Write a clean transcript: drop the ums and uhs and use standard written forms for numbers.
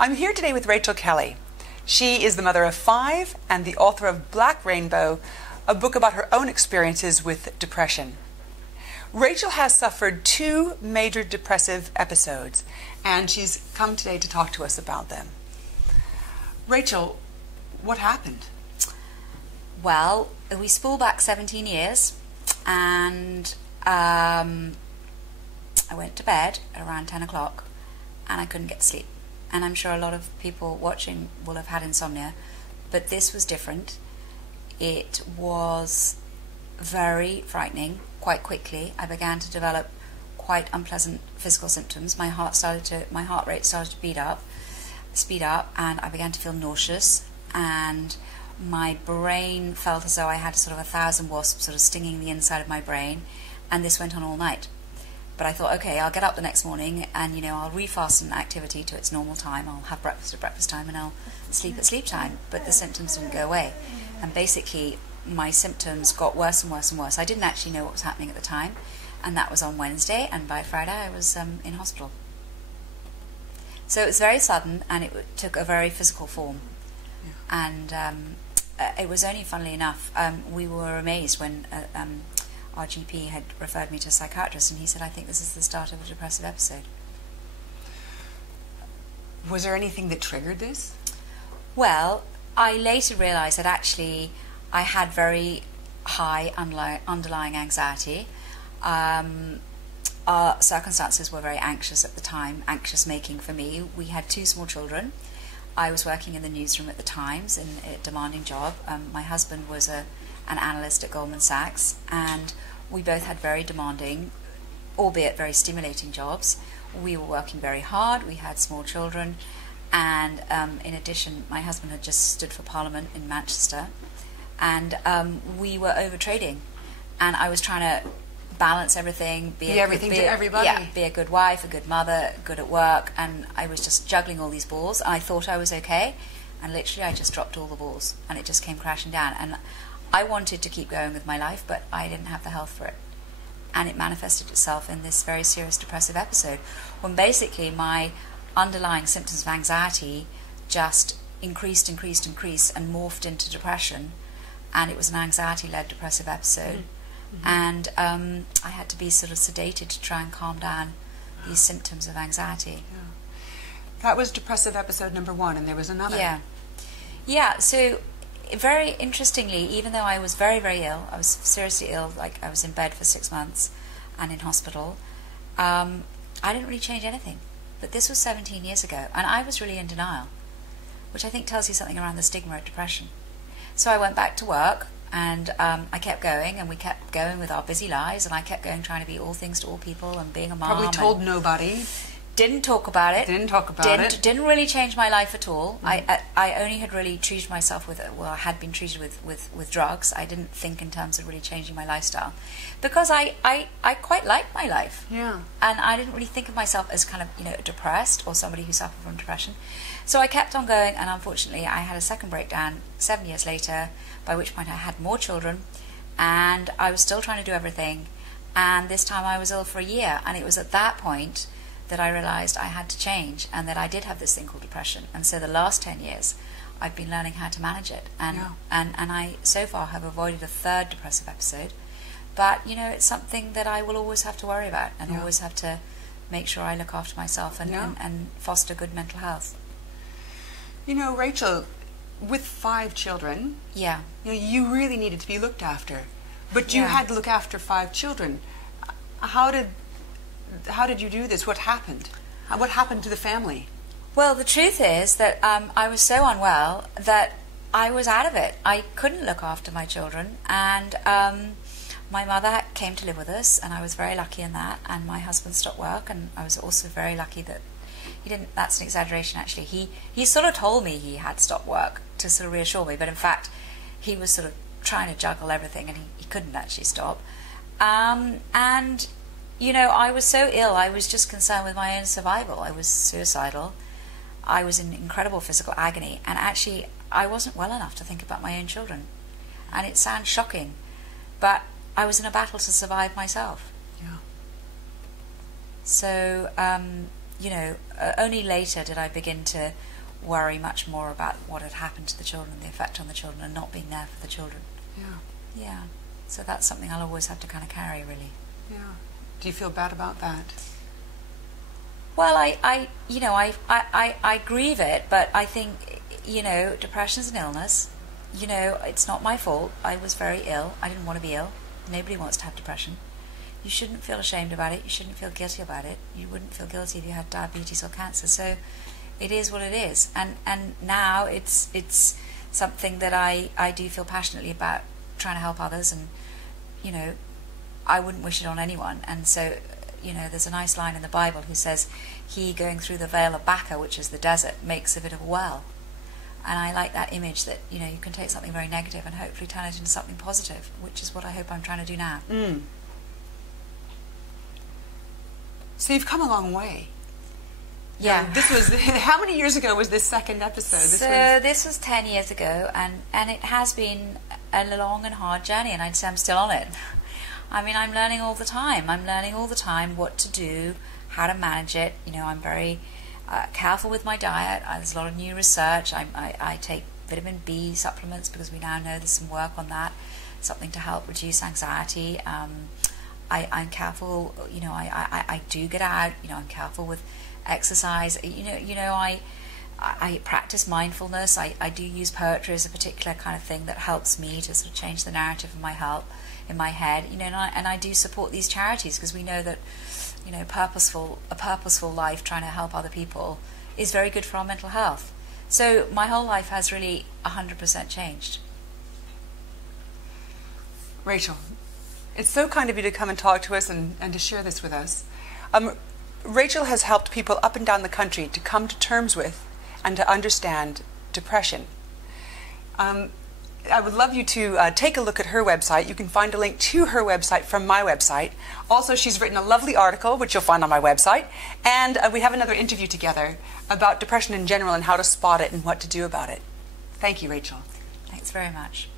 I'm here today with Rachel Kelly. She is the mother of 5 and the author of Black Rainbow, a book about her own experiences with depression. Rachel has suffered 2 major depressive episodes, and she's come today to talk to us about them. Rachel, what happened? Well, we spool back 17 years, and I went to bed at around 10 o'clock, and I couldn't get to sleep. And I'm sure a lot of people watching will have had insomnia, but this was different. It was very frightening. Quite quickly, I began to develop quite unpleasant physical symptoms. My heart rate started to speed up, and I began to feel nauseous, and my brain felt as though I had sort of 1,000 wasps sort of stinging the inside of my brain, and this went on all night. But I thought, okay, I'll get up the next morning and, I'll refasten activity to its normal time. I'll have breakfast at breakfast time and I'll sleep at sleep time. But the symptoms didn't go away. And basically, my symptoms got worse and worse and worse. I didn't actually know what was happening at the time. And that was on Wednesday. And by Friday, I was in hospital. So it was very sudden, and it took a very physical form. Yeah. And it was only, funnily enough, we were amazed when our GP had referred me to a psychiatrist, and he said, I think this is the start of a depressive episode. Was there anything that triggered this? Well, I later realised that actually I had very high underlying anxiety. Our circumstances were very anxious at the time, anxious making for me. We had 2 small children. I was working in the newsroom at the Times in a demanding job. My husband was an analyst at Goldman Sachs, and we both had very demanding, albeit very stimulating jobs. We were working very hard, we had small children, and in addition, my husband had just stood for Parliament in Manchester, and we were overtrading, and I was trying to balance everything, be everything to everybody. Yeah, be a good wife, a good mother, good at work, and I was just juggling all these balls, and I thought I was okay, and literally I just dropped all the balls, and it just came crashing down, and I wanted to keep going with my life, but I didn't have the health for it. And it manifested itself in this very serious depressive episode, when basically my underlying symptoms of anxiety just increased and morphed into depression, and it was an anxiety-led depressive episode. Mm-hmm. And I had to be sort of sedated to try and calm down these symptoms of anxiety. Yeah. That was depressive episode number 1, and there was another. Yeah, so very interestingly, even though I was very, very ill, I was seriously ill, like I was in bed for 6 months and in hospital, I didn't really change anything. But this was 17 years ago, and I was really in denial, which I think tells you something around the stigma of depression. So I went back to work, and I kept going, and we kept going with our busy lives, and I kept going trying to be all things to all people and being a mom. Probably told nobody. Didn't talk about it. Didn't really change my life at all. Mm. I only had really treated myself with, I had been treated with drugs. I didn't think in terms of really changing my lifestyle, because I quite liked my life. Yeah. And I didn't really think of myself as kind of, depressed or somebody who suffered from depression. So I kept on going, and unfortunately I had a second breakdown 7 years later, by which point I had more children, and I was still trying to do everything, and this time I was ill for a year, and it was at that point that I realised I had to change, and that I did have this thing called depression. And so the last 10 years I've been learning how to manage it, and I so far have avoided a 3rd depressive episode, but it's something that I will always have to worry about, and always have to make sure I look after myself and foster good mental health. Rachel, with 5 children, you really needed to be looked after, but you had to look after 5 children. How did you do this? What happened? What happened to the family? Well, the truth is that I was so unwell that I was out of it. I couldn't look after my children, and my mother came to live with us, and I was very lucky in that, and my husband stopped work, and I was also very lucky that he didn't. That's an exaggeration, actually. He sort of told me he had stopped work to sort of reassure me, but in fact he was sort of trying to juggle everything, and he couldn't actually stop. And I was so ill, I was just concerned with my own survival. I was suicidal. I was in incredible physical agony, and actually I wasn't well enough to think about my own children. And it sounds shocking, but I was in a battle to survive myself. Yeah. So only later did I begin to worry much more about what had happened to the children, the effect on the children, and not being there for the children. Yeah. So that's something I'll always have to kind of carry, really. Yeah. Do you feel bad about that? Well, I grieve it, but I think, depression is an illness. It's not my fault. I was very ill. I didn't want to be ill. Nobody wants to have depression. You shouldn't feel ashamed about it. You shouldn't feel guilty about it. You wouldn't feel guilty if you had diabetes or cancer. So it is what it is. And now it's something that I do feel passionately about, trying to help others, and I wouldn't wish it on anyone. And so there's a nice line in the Bible who says, he going through the vale of Baca, which is the desert, makes of it a well. And I like that image that you can take something very negative and hopefully turn it into something positive, which is what I hope I'm trying to do now. So you've come a long way. Yeah. This was, how many years ago was this second episode? This was 10 years ago, and it has been a long and hard journey, and I'd say I'm still on it. I mean, I'm learning all the time. I'm learning all the time what to do, how to manage it. I'm very careful with my diet. There's a lot of new research. I take vitamin B supplements because we now know there's some work on that, something to help reduce anxiety. I'm careful. I do get out. I'm careful with exercise. I practice mindfulness. I do use poetry as a particular kind of thing that helps me to sort of change the narrative in my head. And I do support these charities because we know that a purposeful life trying to help other people is very good for our mental health. So my whole life has really 100% changed. Rachel, it's so kind of you to come and talk to us and to share this with us. Rachel has helped people up and down the country to come to terms with and to understand depression. I would love you to take a look at her website. You can find a link to her website from my website. Also, she's written a lovely article, which you'll find on my website. And we have another interview together about depression in general and how to spot it and what to do about it. Thank you, Rachel. Thanks very much.